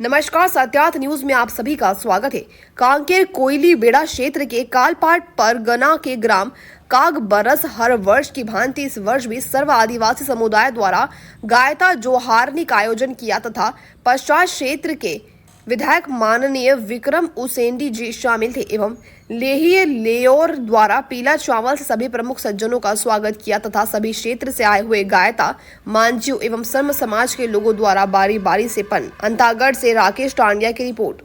नमस्कार, सत्यार्थ न्यूज में आप सभी का स्वागत है। कांकेर कोयली बेड़ा क्षेत्र के कालपाट परगना के ग्राम काग बरस हर वर्ष की भांति इस वर्ष भी सर्व आदिवासी समुदाय द्वारा गायता जोहारनी का आयोजन किया तथा पश्चात क्षेत्र के विधायक माननीय विक्रम उसेंडी जी शामिल थे एवं लेहिए लेयोर द्वारा पीला चावल से सभी प्रमुख सज्जनों का स्वागत किया तथा सभी क्षेत्र से आए हुए गायता मांझियों एवं सर्व समाज के लोगों द्वारा बारी बारी से पन। अंतागढ़ से राकेश टांडिया की रिपोर्ट।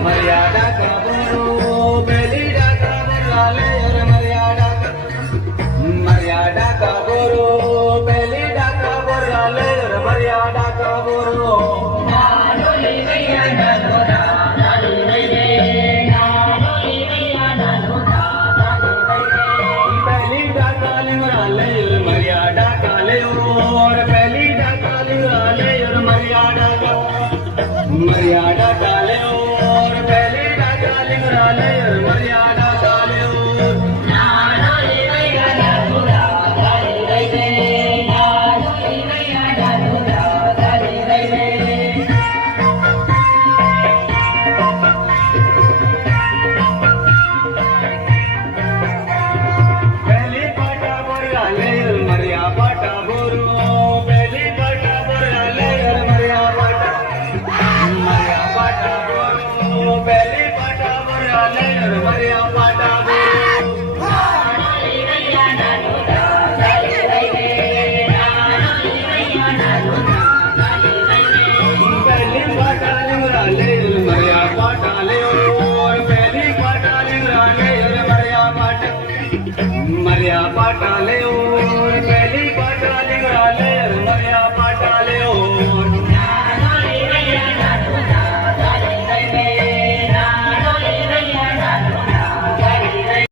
मर्यादा का बोलो, बेली डाका बोलाले, मर्यादा का